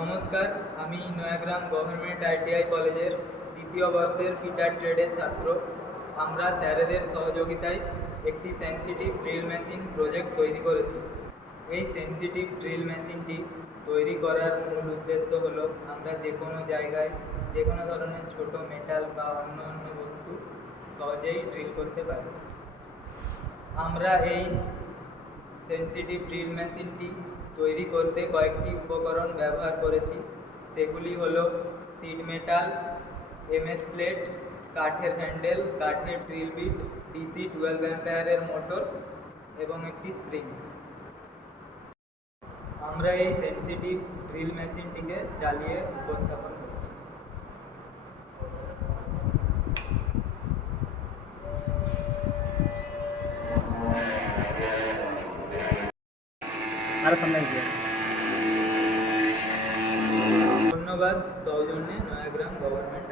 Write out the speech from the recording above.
নমস্কার, আমি Nayagram government ITI কলেজের দ্বিতীয় বর্ষের ফিটার ট্রেডের ছাত্র। আমরা স্যারেদের সহযোগিতায় একটি সেন্সিটিভ ড্রিল মেশিন প্রজেক্ট তৈরি করেছি। এই সেন্সিটিভ ড্রিল মেশিনটি তৈরি করার মূল উদ্দেশ্য হলো আমরা যে কোনো জায়গায় যে কোনো ধরনের ছোট মেটাল বা অন্য বস্তু সহজেই ড্রিল করতে পারি। আমরা এই সেন্সিটিভ ড্রিল মেশিনটি তৈরি করতে কয়েকটি উপকরণ ব্যবহার করেছি। সেগুলি হলো সিড মেটাল, এমএস প্লেট, কাঠের হ্যান্ডেল, কাঠের ড্রিল বিট, ডিসি 12 অ্যাম্পিয়ারের মোটর এবং একটি স্প্রিং। আমরা এই সেন্সিটিভ ড্রিল মেশিনটিকে চালিয়ে উপস্থাপন করছি। ধন্যবাদ সৌজন্যে নয়াগ্রাম গভর্নমেন্ট